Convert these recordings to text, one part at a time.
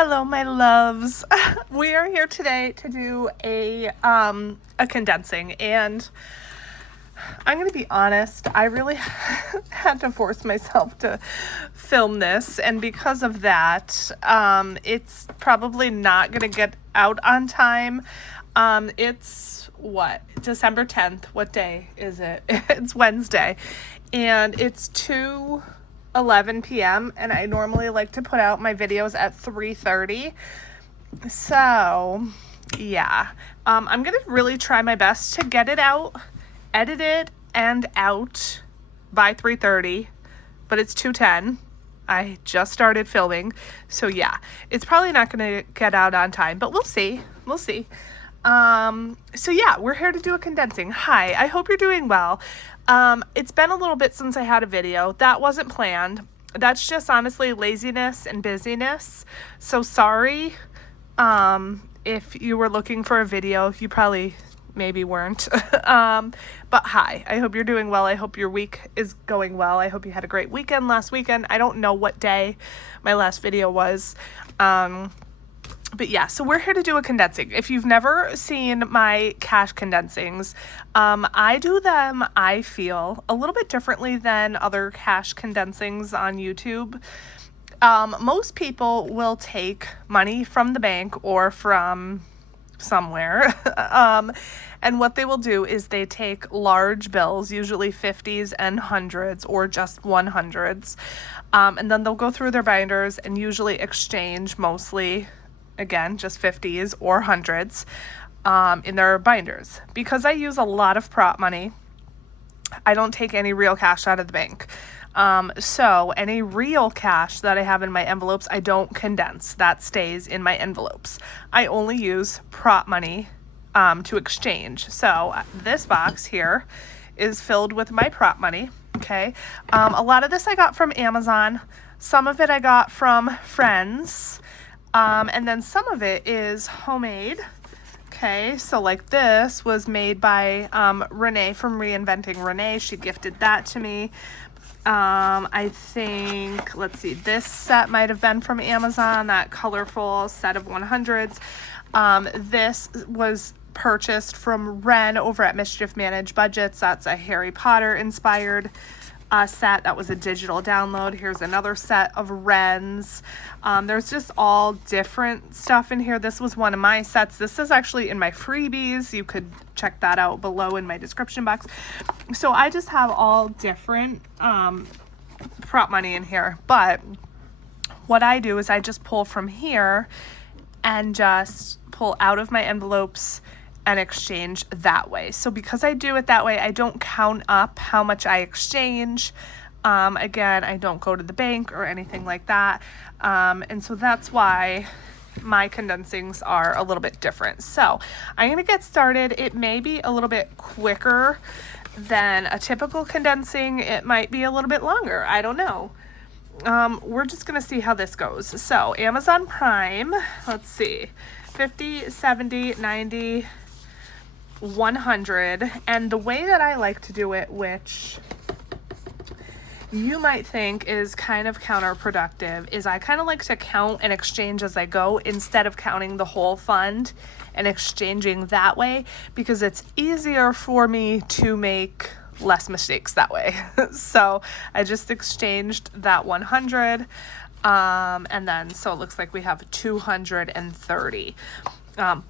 Hello, my loves. We are here today to do a condensing, and I'm going to be honest, I really had to force myself to film this, and because of that, it's probably not going to get out on time. It's December 10th. What day is it? It's Wednesday, and it's 2:11 p.m. and I normally like to put out my videos at 3:30. So yeah, I'm gonna really try my best to get it out, edited and out by 3:30, but it's 2:10. I just started filming, so yeah, it's probably not gonna get out on time, but we'll see. So yeah, we're here to do a condensing. Hi, I hope you're doing well. It's been a little bit since I had a video. That wasn't planned. That's just honestly laziness and busyness. So sorry. If you were looking for a video, you probably maybe weren't. But hi, I hope you're doing well. I hope your week is going well. I hope you had a great weekend last weekend. I don't know what day my last video was. But yeah, so we're here to do a condensing. If you've never seen my cash condensings, I do them, I feel, a little bit differently than other cash condensings on YouTube. Most people will take money from the bank or from somewhere, and what they will do is they take large bills, usually 50s and 100s or just 100s, and then they'll go through their binders and usually exchange mostly, again, just 50s or 100s in their binders. Because I use a lot of prop money, I don't take any real cash out of the bank. So any real cash that I have in my envelopes, I don't condense. That stays in my envelopes. I only use prop money to exchange. So this box here is filled with my prop money. Okay. A lot of this I got from Amazon. Some of it I got from friends. And then some of it is homemade. Okay, so like this was made by Renee from Reinventing Renee. She gifted that to me. I think, let's see, this set might have been from Amazon, that colorful set of 100s. This was purchased from Ren over at Mischief Managed Budgets. That's a Harry Potter inspired set. That was a digital download. Here's another set of Wrens. There's just all different stuff in here. This was one of my sets. This is actually in my freebies. You could check that out below in my description box. So I just have all different prop money in here. But what I do is I just pull from here and just pull out of my envelopes and exchange that way. So because I do it that way, I don't count up how much I exchange. Again, I don't go to the bank or anything like that. And so that's why my condensings are a little bit different. So I'm going to get started. It may be a little bit quicker than a typical condensing. It might be a little bit longer. I don't know. We're just going to see how this goes. So Amazon Prime, let's see, 50, 70, 90, 100. And the way that I like to do it, which you might think is kind of counterproductive, is I kind of like to count and exchange as I go instead of counting the whole fund and exchanging that way, because it's easier for me to make less mistakes that way. So I just exchanged that 100, and then so it looks like we have 230.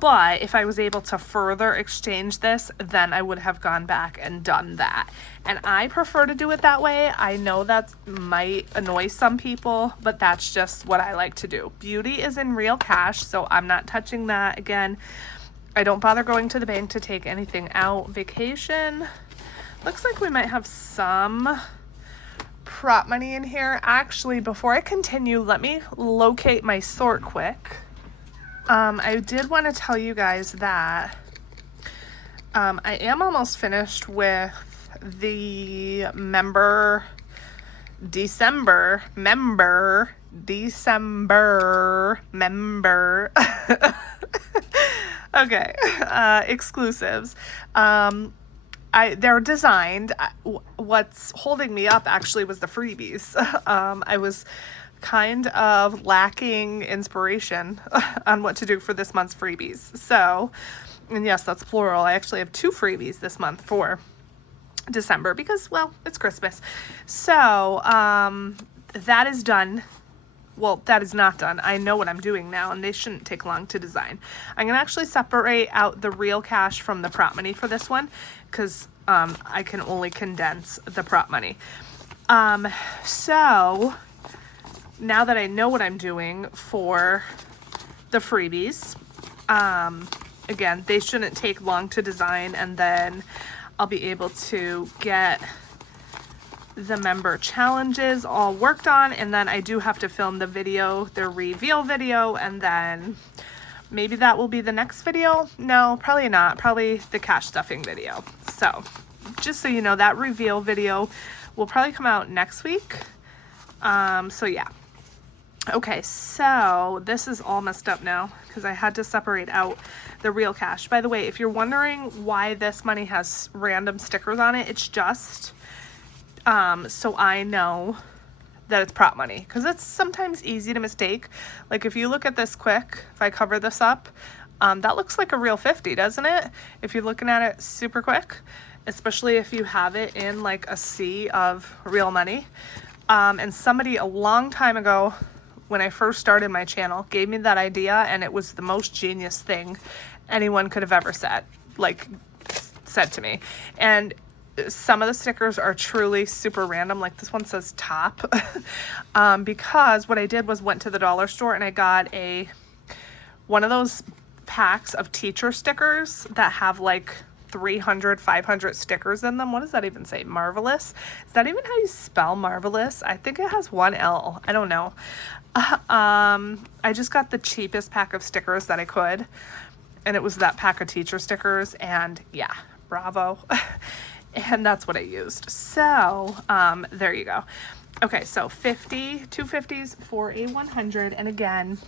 But if I was able to further exchange this, then I would have gone back and done that. And I prefer to do it that way. I know that might annoy some people, but that's just what I like to do. Beauty is in real cash, so I'm not touching that. Again, I don't bother going to the bank to take anything out. Vacation, looks like we might have some prop money in here. Actually, before I continue, let me locate my sort quick. I did want to tell you guys that I am almost finished with the December okay, exclusives. they're designed. What's holding me up actually was the freebies. I was kind of lacking inspiration on what to do for this month's freebies. So, and yes, that's plural. I actually have 2 freebies this month for December because, well, it's Christmas. So, that is done. Well, that is not done. I know what I'm doing now, and they shouldn't take long to design. I'm going to actually separate out the real cash from the prop money for this one, because I can only condense the prop money. So, now that I know what I'm doing for the freebies, again, they shouldn't take long to design, and then I'll be able to get the member challenges all worked on, and then I do have to film the video, the reveal video, and then maybe that will be the next video. No, probably not. Probably the cash stuffing video. So just so you know, that reveal video will probably come out next week. So yeah. Okay, so this is all messed up now because I had to separate out the real cash. By the way, if you're wondering why this money has random stickers on it, it's just so I know that it's prop money, because it's sometimes easy to mistake. Like if you look at this quick, if I cover this up, that looks like a real 50, doesn't it? If you're looking at it super quick, especially if you have it in like a sea of real money. And somebody a long time ago, when I first started my channel, gave me that idea, and it was the most genius thing anyone could have ever said to me. And some of the stickers are truly super random. Like this one says top. Because what I did was went to the dollar store and I got one of those packs of teacher stickers that have like 300, 500 stickers in them. What does that even say? Marvelous? Is that even how you spell marvelous? I think it has 1 L. I don't know. I just got the cheapest pack of stickers that I could. And it was that pack of teacher stickers. And yeah, bravo. And that's what I used. So, there you go. Okay, so 50, 2 50s for a 100. And again,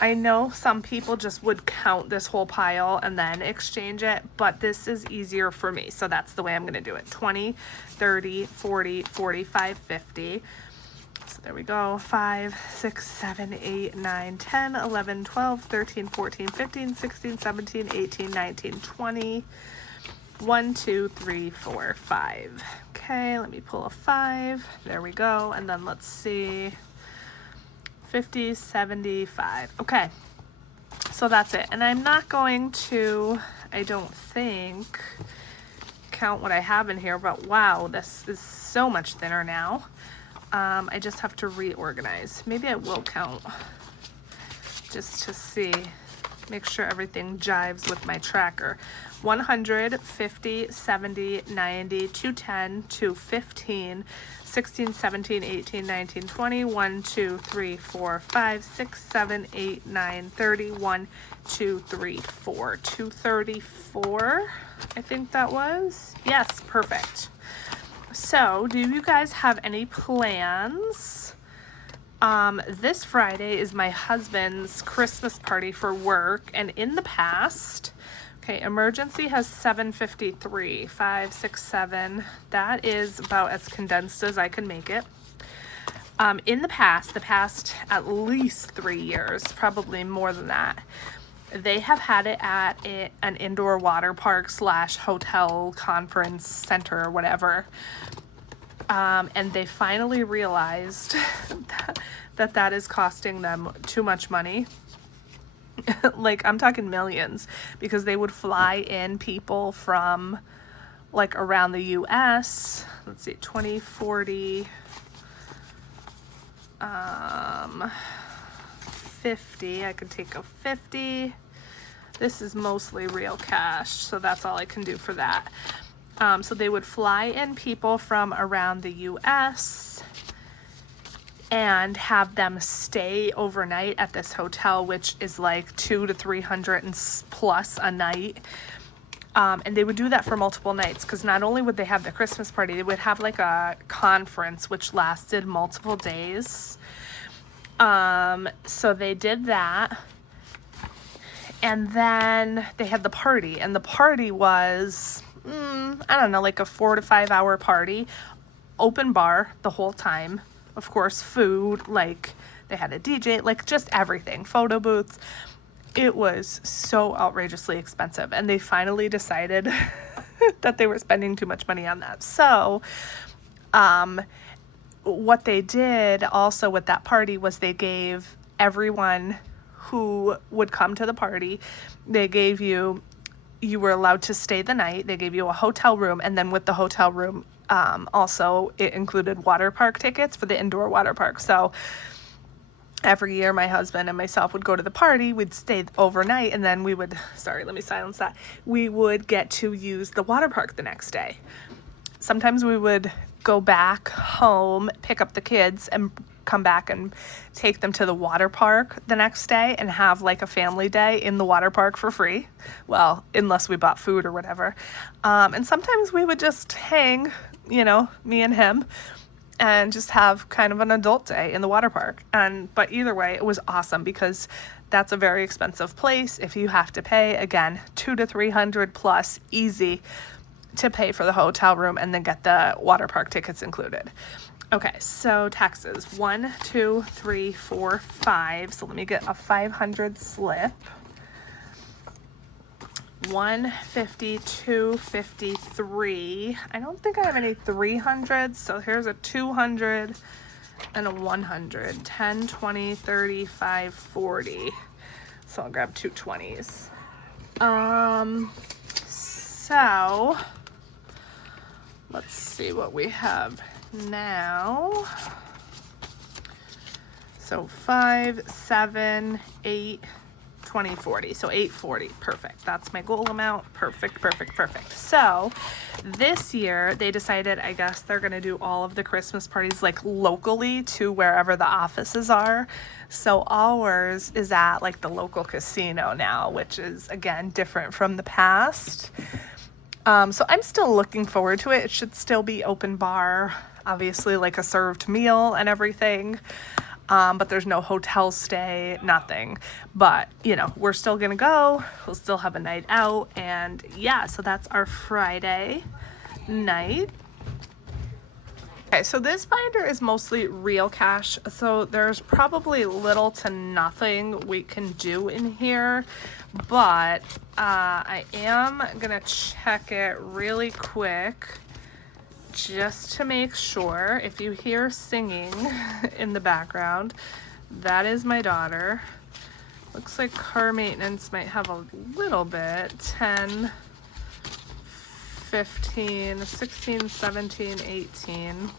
I know some people just would count this whole pile and then exchange it, but this is easier for me. So that's the way I'm going to do it. 20, 30, 40, 45, 50. So there we go. 5, 6, 7, 8, 9, 10, 11, 12, 13, 14, 15, 16, 17, 18, 19, 20. 1, 2, 3, 4, 5. Okay, let me pull a 5. There we go. And then let's see. 50, 75. Okay. So that's it. And I'm not going to, I don't think, count what I have in here, but wow, this is so much thinner now. I just have to reorganize. Maybe I will count just to see, make sure everything jives with my tracker. 100, 50, 70, 90, 210, 215, 16, 17, 18, 19, 20, 1, 2, 3, 4, 5, 6, 7, 8, 9, 30, 1, 2, 3, 4, 234, I think that was. Yes, perfect. So, do you guys have any plans? This Friday is my husband's Christmas party for work, and in the past, okay, emergency has 753, 5, 6, 7. That is about as condensed as I can make it. In the past at least 3 years, probably more than that, they have had it at an indoor water park / hotel conference center or whatever. And they finally realized that is costing them too much money. Like, I'm talking millions, because they would fly in people from like around the US. Let's see, 20, 40, 50. I could take a 50. This is mostly real cash, so that's all I can do for that. So they would fly in people from around the US and have them stay overnight at this hotel, which is like $200 to $300 plus a night. And they would do that for multiple nights, because not only would they have the Christmas party, they would have like a conference which lasted multiple days. So they did that. And then they had the party, and the party was I don't know, like a 4 to 5 hour party. Open bar the whole time. Of course, food, like they had a DJ, like just everything, photo booths. It was so outrageously expensive, and they finally decided that they were spending too much money on that. So, what they did also with that party was they gave everyone who would come to the party, they gave you were allowed to stay the night. They gave you a hotel room, and then with the hotel room, also it included water park tickets for the indoor water park. So every year my husband and myself would go to the party, we'd stay overnight, and then we would, sorry, let me silence that. We would get to use the water park the next day. Sometimes we would go back home, pick up the kids, and come back and take them to the water park the next day and have like a family day in the water park for free. Well, unless we bought food or whatever. And sometimes we would just hang, you know, me and him, and just have kind of an adult day in the water park. But either way, it was awesome because that's a very expensive place. If you have to pay, again, $200 to $300 plus, easy to pay for the hotel room and then get the water park tickets included. Okay, so taxes, 1, 2, 3, 4, 5. So let me get a 500 slip. 150, 253. I don't think I have any 300s, so here's a 200 and a 100. 10, 20, 35, 40. So I'll grab two 20s. So let's see what we have now. So 5, 7, 8, 20, 40. So 840. Perfect. That's my goal amount. Perfect, perfect, perfect. So this year they decided, I guess they're going to do all of the Christmas parties like locally to wherever the offices are. So ours is at like the local casino now, which is again different from the past. So I'm still looking forward to it. It should still be open bar, obviously like a served meal and everything. But there's no hotel stay, nothing. But, you know, we're still gonna go. We'll still have a night out. And yeah, so that's our Friday night. Okay, so this binder is mostly real cash. So there's probably little to nothing we can do in here. But I am gonna check it really quick, just to make sure. If you hear singing in the background, that is my daughter. Looks like car maintenance might have a little bit. 10, 15, 16, 17, 18.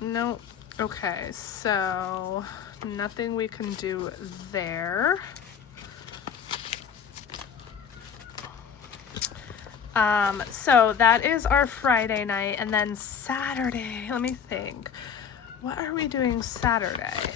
Nope. Okay, so nothing we can do there. So that is our Friday night, and then Saturday, let me think. What are we doing Saturday?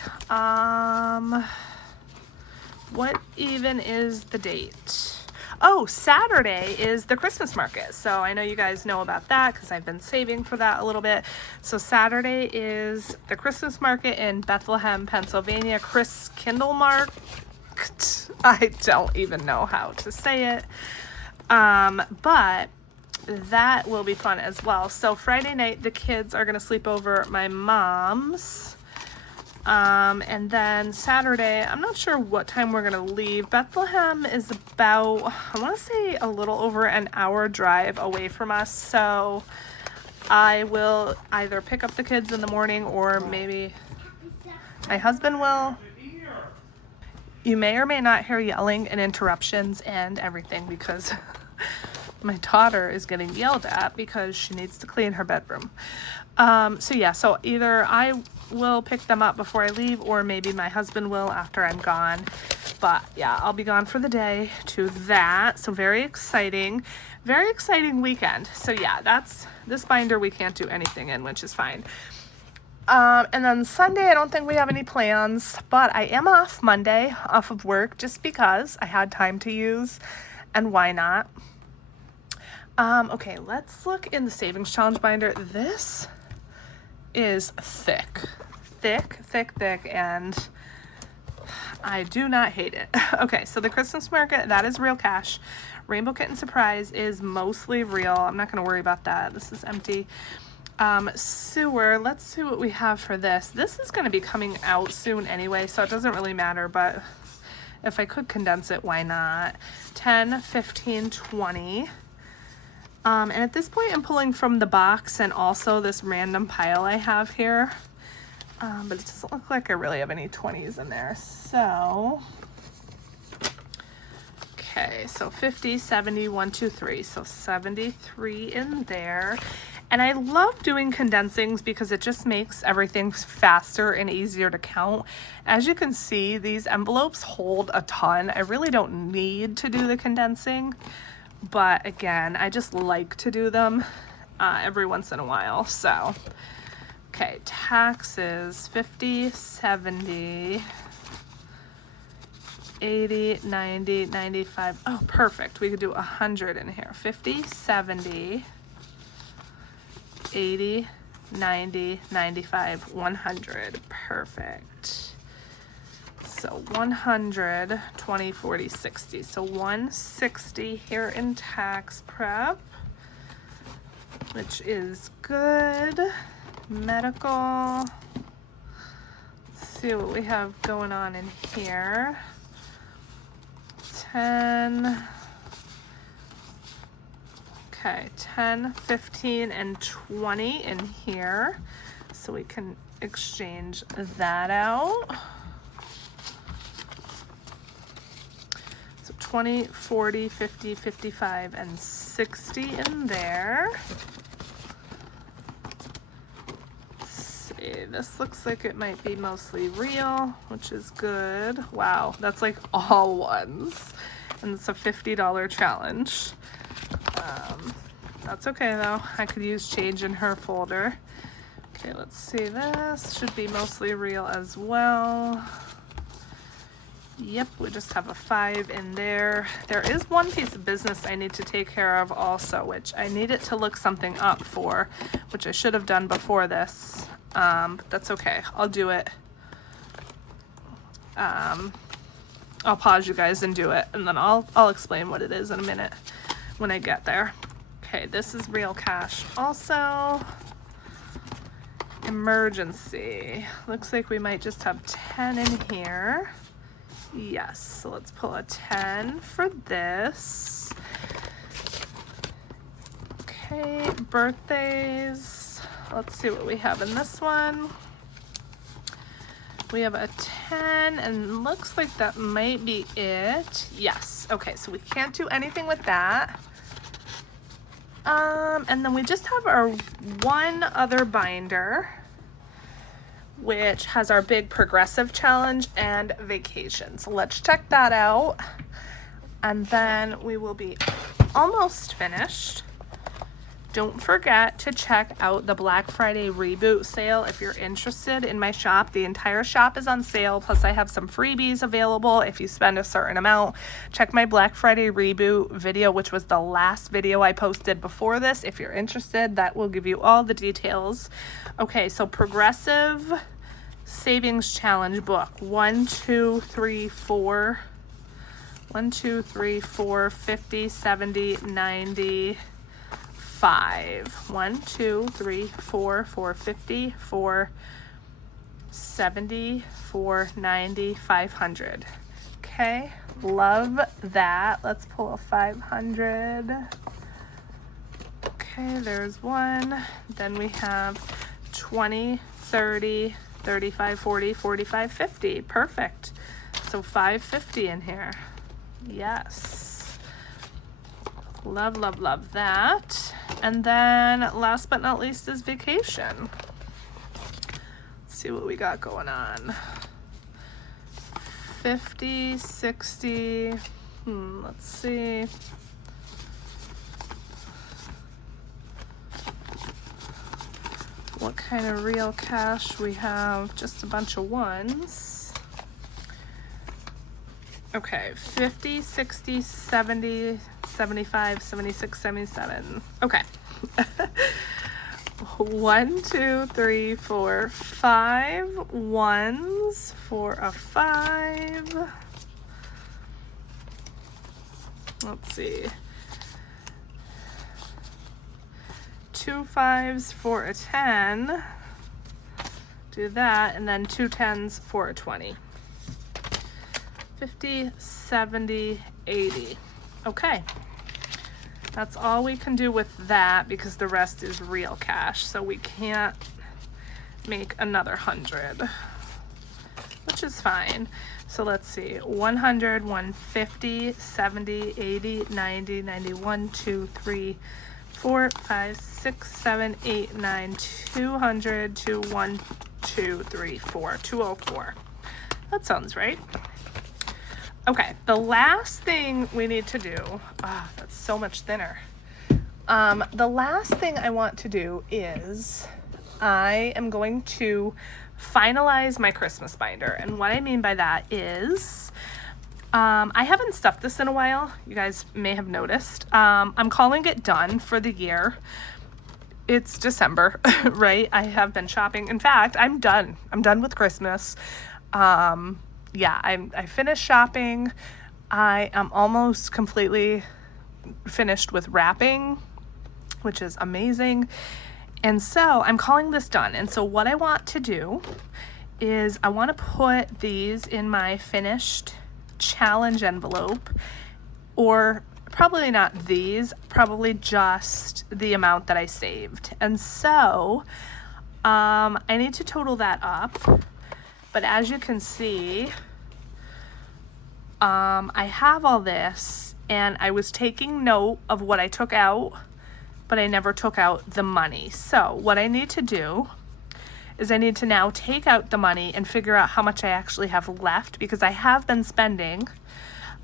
What even is the date? Oh, Saturday is the Christmas market. So I know you guys know about that because I've been saving for that a little bit. So Saturday is the Christmas market in Bethlehem, Pennsylvania. Chris Kindle Market. I don't even know how to say it. But that will be fun as well. So Friday night, the kids are going to sleep over at my mom's. And then Saturday, I'm not sure what time we're going to leave. Bethlehem is about, I want to say a little over an hour drive away from us. So I will either pick up the kids in the morning or maybe my husband will. You may or may not hear yelling and interruptions and everything because my daughter is getting yelled at because she needs to clean her bedroom. So yeah, so either I will pick them up before I leave or maybe my husband will after I'm gone. But yeah, I'll be gone for the day to that. So very exciting weekend. So yeah, that's this binder we can't do anything in, which is fine. And then Sunday, I don't think we have any plans, but I am off Monday, off of work, just because I had time to use, and why not? Okay, let's look in the Savings Challenge binder. This is thick, and I do not hate it. Okay, so the Christmas market, that is real cash. Rainbow Kitten Surprise is mostly real. I'm not going to worry about that. This is empty. Sewer, let's see what we have for this. This is going to be coming out soon anyway, so it doesn't really matter, but if I could condense it, why not? 10, 15, 20. And at this point, I'm pulling from the box and also this random pile I have here. But it doesn't look like I really have any 20s in there. So, okay, so 50, 70, 1, 2, 3. So 73 in there. And I love doing condensings because it just makes everything faster and easier to count. As you can see, these envelopes hold a ton. I really don't need to do the condensing. But again, I just like to do them every once in a while. So, okay, taxes, 50, 70, 80, 90, 95. Oh, perfect. We could do 100 in here. 50, 70, 80, 90, 95, 100. Perfect. So 100, 20, 40, 60. So 160 here in tax prep, which is good. Medical. Let's see what we have going on in here. 10. Okay, 10, 15, and 20 in here. So we can exchange that out. 20, 40, 50, 55, and 60 in there. Let's see, this looks like it might be mostly real, which is good. Wow, that's like all ones. And it's a $50 challenge. That's okay though. I could use change in her folder. Okay, let's see, this should be mostly real as well. Yep, we just have a 5 in there. There is one piece of business I need to take care of also, which I needed to look something up for, which I should have done before this. But that's okay. I'll do it. I'll pause you guys and do it, and then I'll explain what it is in a minute when I get there. Okay, this is real cash also. Emergency. Looks like we might just have 10 in here. Yes, so let's pull a 10 for this. Okay, birthdays. Let's see what we have in this one. We have a 10, and looks like that might be it. Yes, okay, so we can't do anything with that. And then we just have our one other binder, which has our big progressive challenge and vacation. So let's check that out. And then we will be almost finished. Don't forget to check out the Black Friday reboot sale if you're interested in my shop. The entire shop is on sale, plus I have some freebies available if you spend a certain amount. Check my Black Friday reboot video, which was the last video I posted before this. If you're interested, that will give you all the details. Okay, so progressive savings challenge book. 1, 2, 3, 4. 1, 2, 3, 4, 50, 70, 90. 5. 1, 2, 3, 4, 450, 470, 490, 500. Okay, love that. Let's pull a 500. Okay, there's one. Then we have 20, 30, 35, 40, 45, 50. Perfect. So 550 in here. Yes. Love, love, love that. And then last but not least is vacation. Let's see what we got going on. 50, 60. Let's see. What kind of real cash we have? Just a bunch of ones. Okay, 50, 60, 70, 75, 76, 77. Okay. 1, 2, 3, 4, 5 ones for a 5. Let's see. 2 5s for a 10. Do that, and then 2 10s for a 20. 50, 70, 80. Okay. That's all we can do with that because the rest is real cash. So we can't make another 100, which is fine. So let's see, 100, 150, 70, 80, 90, 91, 2, 3, 4, 5, 6, 7, 8, 9, 200, 2, 1, 2, 3, 4, 204. That sounds right. Okay, the last thing we need to do, that's so much thinner. The last thing I want to do is I am going to finalize my Christmas binder. And what I mean by that is I haven't stuffed this in a while. You guys may have noticed. I'm calling it done for the year. It's December, right? I have been shopping. In fact, I'm done. I'm done with Christmas. Yeah, I finished shopping. I am almost completely finished with wrapping, which is amazing. And so I'm calling this done. And so what I want to do is I want to put these in my finished challenge envelope, or probably not these, probably just the amount that I saved. And so I need to total that up. But as you can see, I have all this, and I was taking note of what I took out, but I never took out the money. So what I need to do is I need to now take out the money and figure out how much I actually have left, because I have been spending,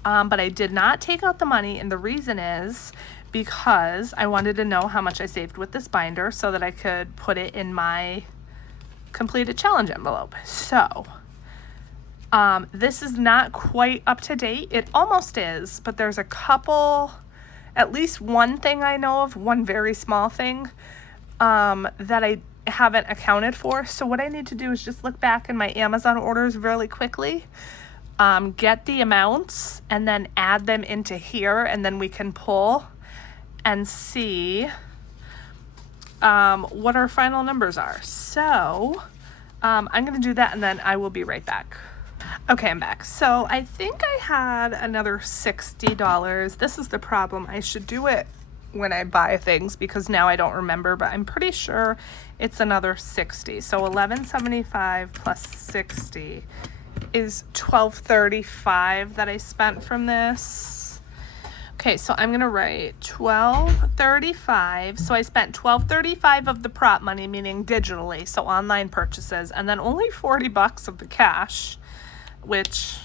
but I did not take out the money. And the reason is because I wanted to know how much I saved with this binder so that I could put it in my completed challenge envelope. So this is not quite up to date. It almost is, but there's a couple, at least one thing I know of, one very small thing that I haven't accounted for. So what I need to do is just look back in my Amazon orders really quickly, get the amounts, and then add them into here, and then we can pull and see what our final numbers are. So I'm going to do that, and then I will be right back. Okay, I'm back. So I think I had another $60. This is the problem. I should do it when I buy things because now I don't remember, but I'm pretty sure it's another 60. So $11.75 plus 60 is $12.35 that I spent from this. Okay, so I'm gonna write $12.35. So I spent $12.35 of the prop money, meaning digitally, so online purchases, and then only $40 of the cash, which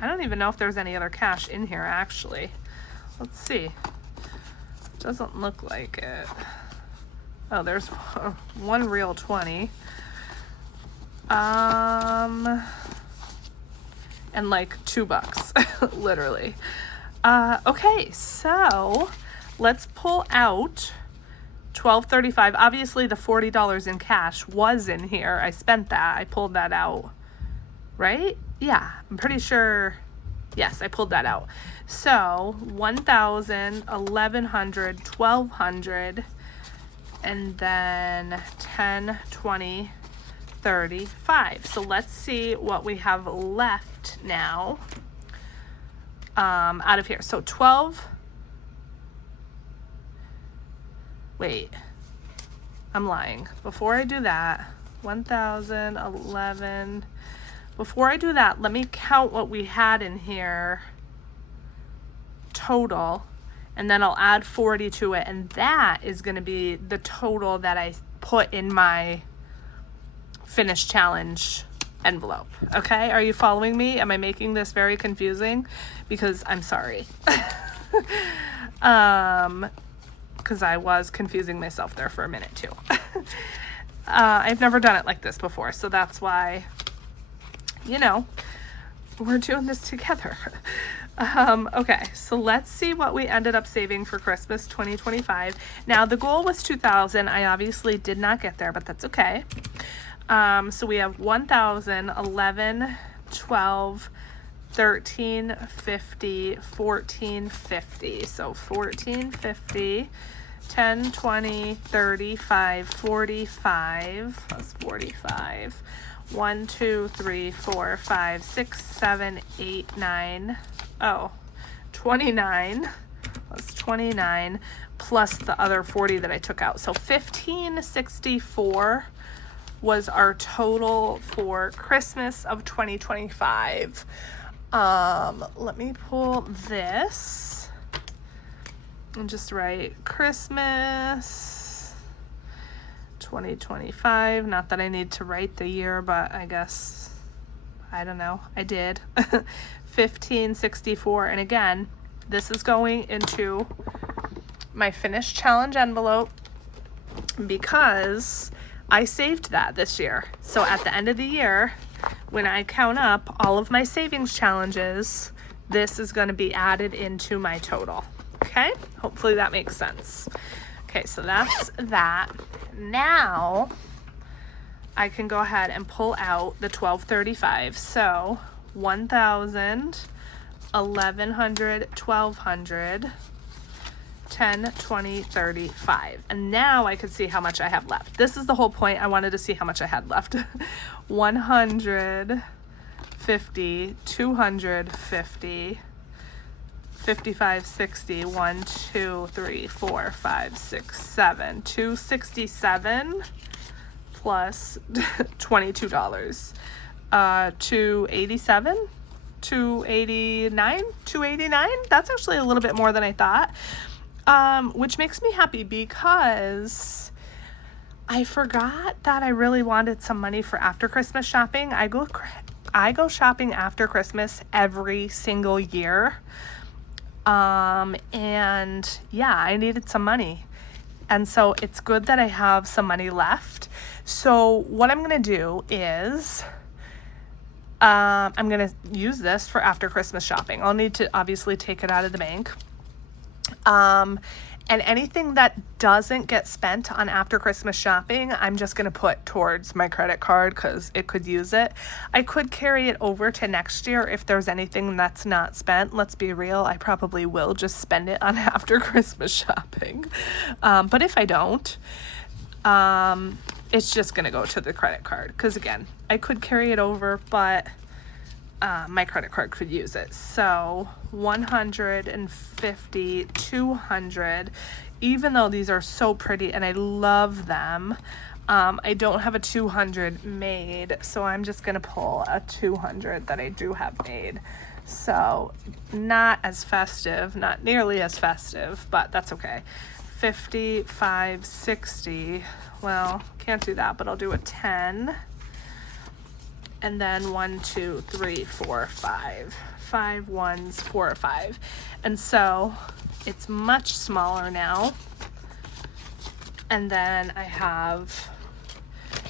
I don't even know if there's any other cash in here actually. Let's see. Doesn't look like it. Oh, there's one real 20. And like $2, literally. Okay, so let's pull out $12.35. Obviously the $40 in cash was in here. I spent that. I pulled that out, right? Yeah, I'm pretty sure. Yes, I pulled that out. So 1,000, 1,100, 1,200, and then 10, 20, 35. So let's see what we have left now out of here. So 12. Wait, I'm lying. Before I do that, 1,000, 11. Before I do that, let me count what we had in here total, and then I'll add 40 to it, and that is going to be the total that I put in my finished challenge envelope. Okay, are you following me? Am I making this very confusing? Because I'm sorry. Because I was confusing myself there for a minute too. I've never done it like this before, so that's why, you know, we're doing this together. Okay, so let's see what we ended up saving for Christmas 2025. Now, the goal was 2,000. I obviously did not get there, but that's okay. So we have 1,000, 11, 12, 13, 50, 14, 50. So 14, 50, 10, 20, 35, 45. That's 45. 1, 2, 3, 4, 5, 6, 7, 8, 9. Oh, 29. That's 29 plus the other 40 that I took out. So 1564 was our total for Christmas of 2025. Let me pull this and just write Christmas 2025. Not that I need to write the year, but I guess, I don't know, I did. 1564. And again, this is going into my finished challenge envelope because I saved that this year. So at the end of the year, when I count up all of my savings challenges, this is going to be added into my total. Okay? Hopefully that makes sense. Okay, so that's that. Now I can go ahead and pull out the 1235. So 1,000, 1,100, 1,200, 10, 20, 35. And now I can see how much I have left. This is the whole point. I wanted to see how much I had left. 150, 250, 55, 60, 1, 2, 3, 4, 5, 6, 7, 267 plus $22. 287, 289, 289. That's actually a little bit more than I thought. Which makes me happy because I forgot that I really wanted some money for after Christmas shopping. I go shopping after Christmas every single year. And yeah, I needed some money. And so it's good that I have some money left. So what I'm going to do is I'm going to use this for after Christmas shopping. I'll need to obviously take it out of the bank. And anything that doesn't get spent on after Christmas shopping, I'm just going to put towards my credit card because it could use it. I could carry it over to next year if there's anything that's not spent. Let's be real, I probably will just spend it on after Christmas shopping. But if I don't, it's just going to go to the credit card because, again, I could carry it over, but my credit card could use it. So 150, 200, even though these are so pretty and I love them, I don't have a 200 made, so I'm just going to pull a 200 that I do have made. So not as festive, not nearly as festive, but that's okay. 55, 60, well, can't do that, but I'll do a 10. And then 1, 2, 3, 4, 5. 5 ones, 4 or 5. And so it's much smaller now. And then I have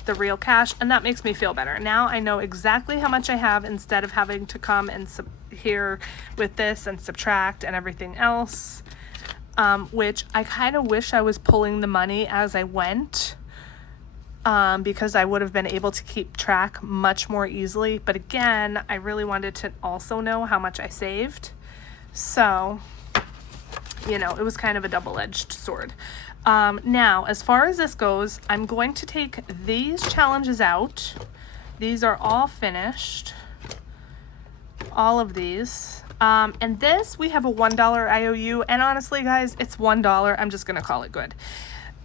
the real cash, and that makes me feel better. Now I know exactly how much I have instead of having to come and here with this and subtract and everything else, which I kind of wish I was pulling the money as I went. Because I would have been able to keep track much more easily. But again, I really wanted to also know how much I saved. So, you know, it was kind of a double-edged sword. Now, as far as this goes, I'm going to take these challenges out. These are all finished. All of these. And this, we have a $1 IOU. And honestly, guys, it's $1. I'm just going to call it good.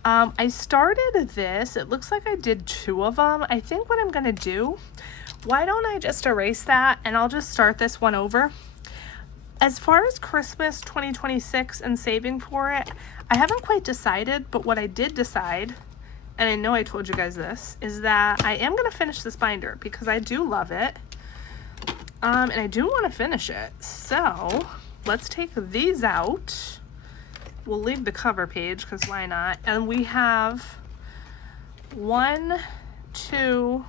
I started this. It looks like I did 2 of them. I think what I'm going to do, why don't I just erase that and I'll just start this one over. As far as Christmas 2026 and saving for it, I haven't quite decided, but what I did decide, and I know I told you guys this, is that I am going to finish this binder because I do love it. And I do want to finish it. So let's take these out. We'll leave the cover page because why not? And we have 1, 2,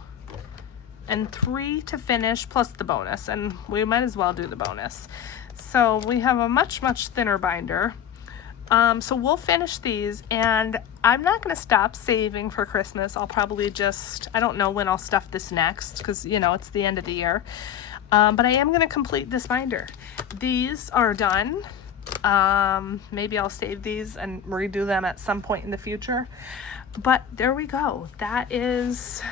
and 3 to finish plus the bonus. And we might as well do the bonus. So we have a much thinner binder. So we'll finish these, and I'm not going to stop saving for Christmas. I'll probably just, I don't know when I'll stuff this next, because, you know, it's the end of the year. But I am going to complete this binder. These are done. Maybe I'll save these and redo them at some point in the future. But there we go. That is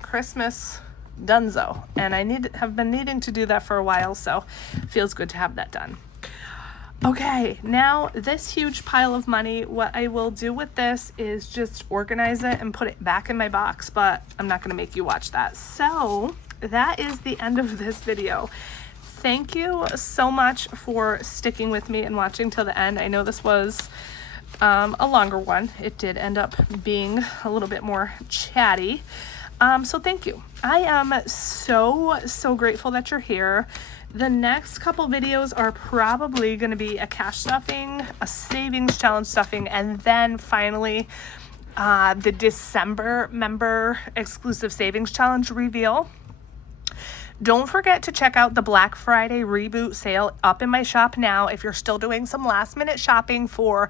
Christmas donezo. And I have been needing to do that for a while, so it feels good to have that done. Okay, now this huge pile of money, what I will do with this is just organize it and put it back in my box, but I'm not going to make you watch that. So that is the end of this video. Thank you so much for sticking with me and watching till the end. I know this was a longer one. It did end up being a little bit more chatty. So thank you. I am so grateful that you're here. The next couple videos are probably going to be a cash stuffing, a savings challenge stuffing, and then finally the December member exclusive savings challenge reveal. Don't forget to check out the Black Friday reboot sale up in my shop now if you're still doing some last minute shopping for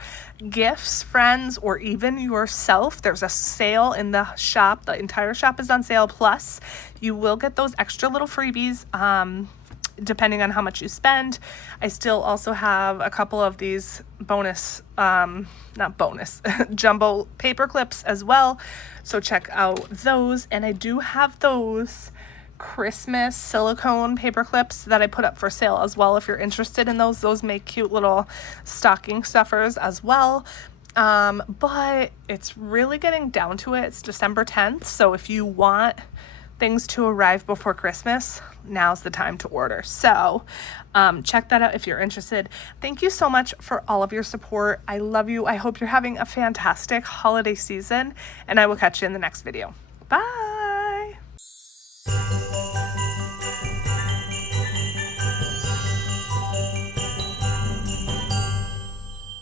gifts, friends, or even yourself. There's a sale in the shop. The entire shop is on sale. Plus, you will get those extra little freebies depending on how much you spend. I still also have a couple of these bonus, not bonus, jumbo paper clips as well. So check out those. And I do have those Christmas silicone paper clips that I put up for sale as well. If you're interested in those, those make cute little stocking stuffers as well. But it's really getting down to it. It's December 10th. So if you want things to arrive before Christmas, now's the time to order. So check that out if you're interested. Thank you so much for all of your support. I love you. I hope you're having a fantastic holiday season, and I will catch you in the next video. Bye.